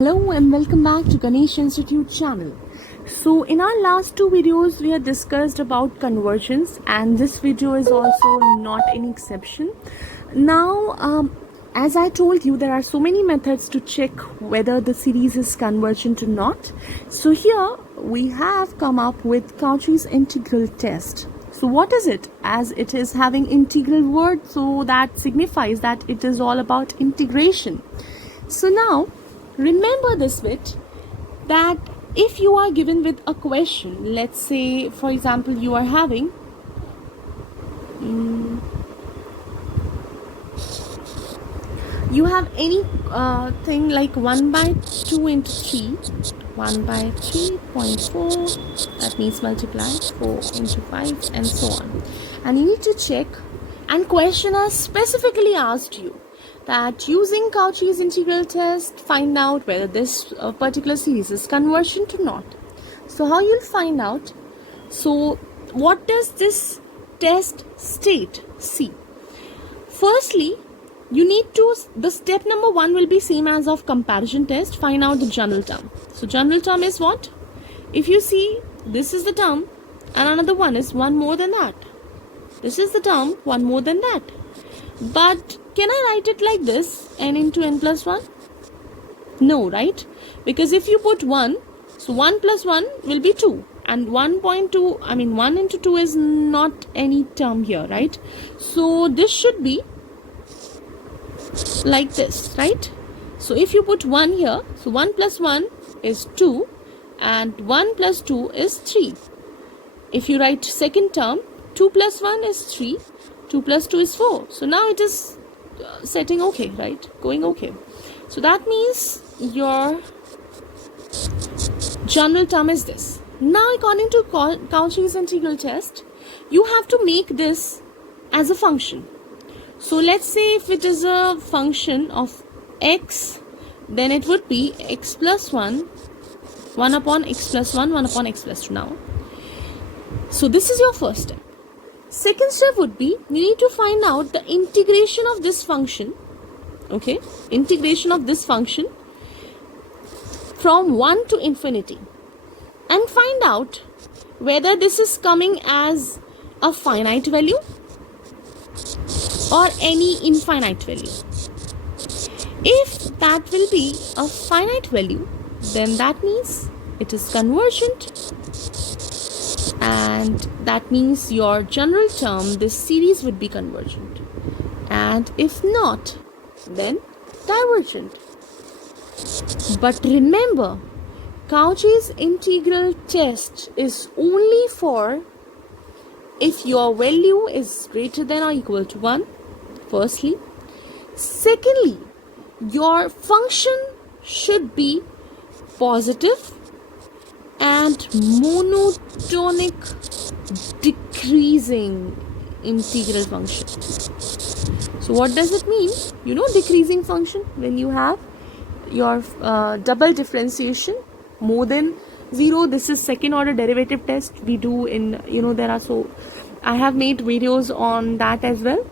Hello and welcome back to Ganesh Institute channel. So in our last two videos we had discussed about convergence, and this video is also not any exception. Now as I told you, there are so many methods to check whether the series is convergent or not. So here we have come up with Cauchy's integral test. So what is it? As it is having integral word, so that signifies that it is all about integration. So now remember this bit, that if you are given with a question, let's say for example you are having you have any thing like 1 by 2 into 3, 1 by 3.4, that means multiply 4 into 5 and so on, and you need to check, and questioner specifically asked you that using Cauchy's integral test, find out whether this particular series is convergent or not. So how you'll find out? So what does this test state? See, firstly you need to, the step number 1 will be same as of comparison test. Find out the general term. So general term is what? If you see, this is the term and another one is one more than that. This is the term, one more than that. But can I write it like this, n into n plus 1? No, right? Because if you put 1, so 1 plus 1 will be 2. And 1.2, I mean 1 into 2 is not any term here, right? So this should be like this, right? So if you put 1 here, so 1 plus 1 is 2 and 1 plus 2 is 3. If you write second term, 2 plus 1 is 3, 2 plus 2 is 4. So now it is setting okay, right? Going okay. So that means your general term is this. Now according to Cauchy's integral test, you have to make this as a function. So let's say if it is a function of x, then it would be x plus 1, 1 upon x plus 1, 1 upon x plus 2 now. So this is your first step. Second step would be, you need to find out the integration of this function, okay? Integration of this function from 1 to infinity, and find out whether this is coming as a finite value or any infinite value. If that will be a finite value, then that means it is convergent, and that means your general term, this series would be convergent. And if not, then divergent. But remember, Cauchy's integral test is only for if your value is greater than or equal to 1, firstly. Secondly, your function should be positive and monotonic decreasing integral function. So what does it mean? You know decreasing function, when you have your double differentiation more than 0. This is second order derivative test we do in, there are, so I have made videos on that as well.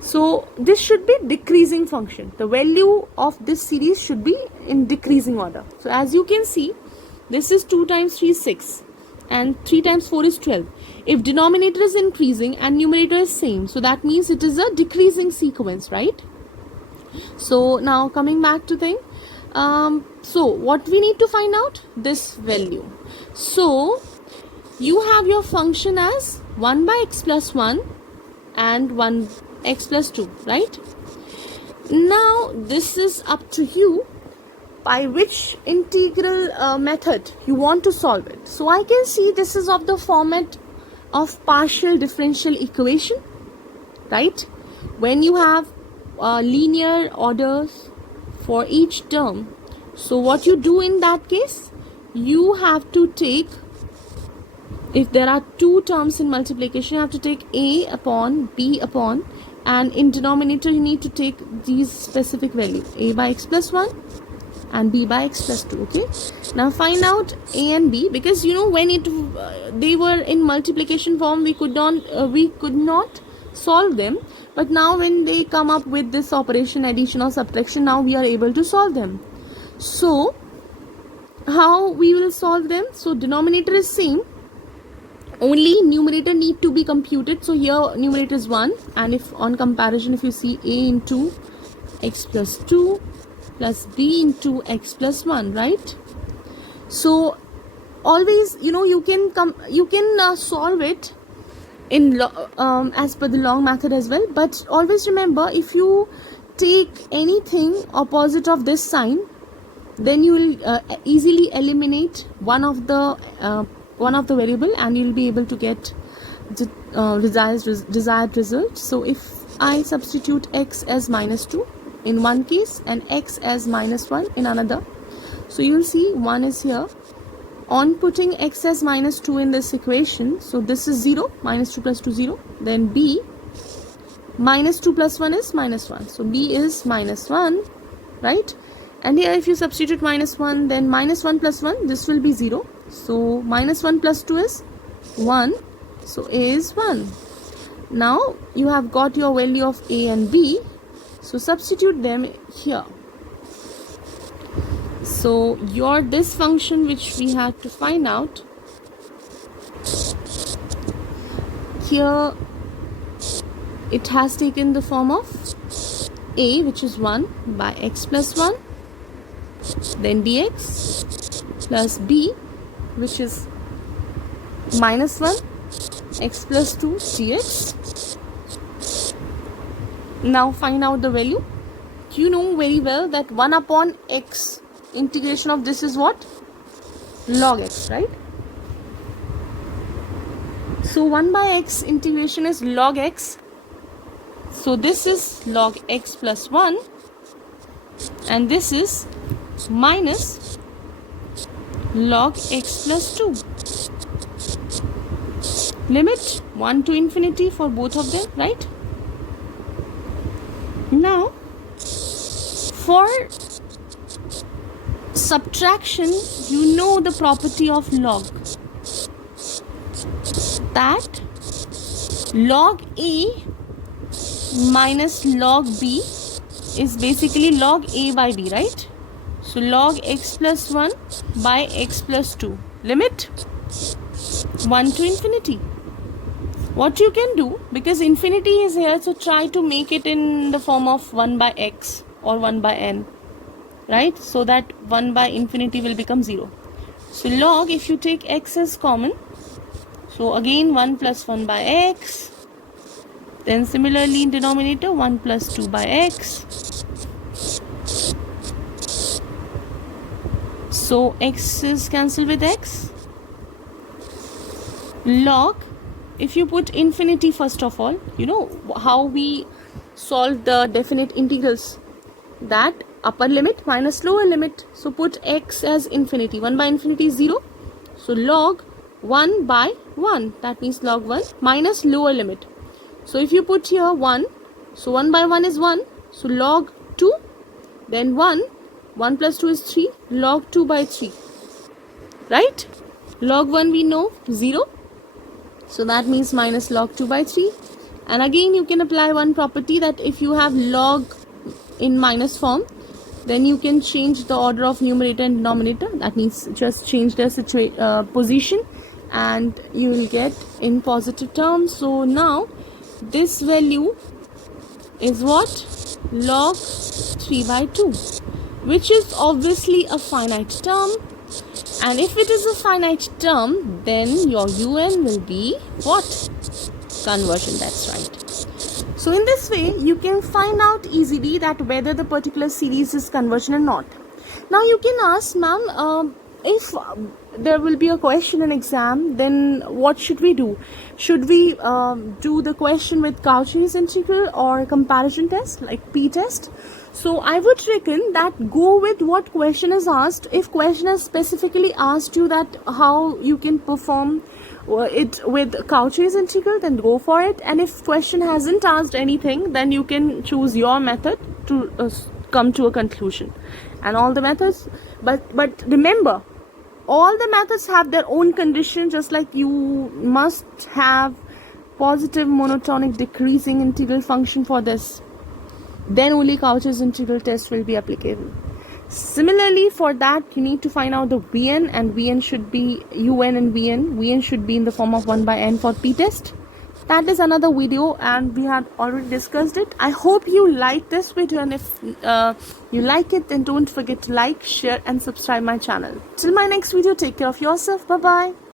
So this should be decreasing function. The value of this series should be in decreasing order. So as you can see, this is 2 times 3 is 6 and 3 times 4 is 12. If denominator is increasing and numerator is same, so that means it is a decreasing sequence, right? So now coming back to thing, so what we need to find out? This value. So you have your function as 1 by x plus 1 and 1 x plus 2, right? Now this is up to you by which integral method you want to solve it. So I can see this is of the format of partial differential equation, right? When you have linear orders for each term, so what you do in that case, you have to take, if there are two terms in multiplication, you have to take a upon b upon, and in denominator you need to take these specific value, a by x plus 1 and b by x plus 2, okay? Now find out a and b, because when they were in multiplication form, we could not solve them, but now when they come up with this operation, addition or subtraction, now we are able to solve them. So how we will solve them? So denominator is same, only numerator need to be computed. So here numerator is 1, and if on comparison, if you see a into x plus 2 plus b into x plus 1, right? So always, you can solve it in as per the long method as well, but always remember, if you take anything opposite of this sign, then you will easily eliminate one of the variable, and you will be able to get the desired result. So if I substitute x as minus 2 in one case and x as minus 1 in another, so you will see 1 is here. On putting x as minus 2 in this equation, so this is 0, minus 2 plus 2 0, then b minus 2 plus 1 is minus 1, so b is minus 1, right? And here if you substitute minus 1, then minus 1 plus 1, this will be 0. So minus 1 plus 2 is 1. So a is 1. Now you have got your value of a and b. So substitute them here. So this function which we have to find out, here it has taken the form of a, which is 1 by x plus 1, then dx, plus b, which is minus 1 x plus 2 dx. Now find out the value. You know very well that 1 upon x integration of this is what? Log x, right? So 1 by x integration is log x. So this is log x plus 1, and this is minus log x plus 2. Limit 1 to infinity for both of them, right? Now for subtraction, you know the property of log, that log a minus log b is basically log a by b, right? So log x plus 1 by x plus 2. Limit 1 to infinity. What you can do, because infinity is here, so try to make it in the form of 1 by x or 1 by n, right? So that 1 by infinity will become 0. So log, if you take x as common, so again 1 plus 1 by x, then similarly in denominator 1 plus 2 by x. So x is cancelled with x. Log, if you put infinity first of all, you know how we solve the definite integrals, that upper limit minus lower limit. So put x as infinity. 1 by infinity is 0. So log 1 by 1, that means log 1 minus lower limit. So if you put here 1, so 1 by 1 is 1. So log 2, then 1 plus 2 is 3, log 2 by 3, right? Log 1 we know 0, so that means minus log 2 by 3. And again you can apply one property, that if you have log in minus form, then you can change the order of numerator and denominator. That means just change their position, and you will get in positive terms. So now this value is what? Log 3 by 2, which is obviously a finite term. And if it is a finite term, then your UN will be what? Conversion, that's right. So in this way, you can find out easily that whether the particular series is conversion or not. Now you can ask, ma'am, if there will be a question in exam, then what should we do? Should we do the question with Cauchy's integral or comparison test like p-test? So I would reckon that go with what question is asked. If question has specifically asked you that how you can perform it with Cauchy's integral, then go for it. And if question hasn't asked anything, then you can choose your method to come to a conclusion. And all the methods, but remember, all the methods have their own condition. Just like you must have positive monotonic decreasing integral function for this, then only Cauchy's integral test will be applicable. Similarly, for that you need to find out the Vn, and Vn should be Un and Vn should be in the form of 1 by n for p-test. That is another video and we had already discussed it. I hope you like this video, and if you like it, then don't forget to like, share and subscribe my channel. Till my next video, take care of yourself. Bye bye.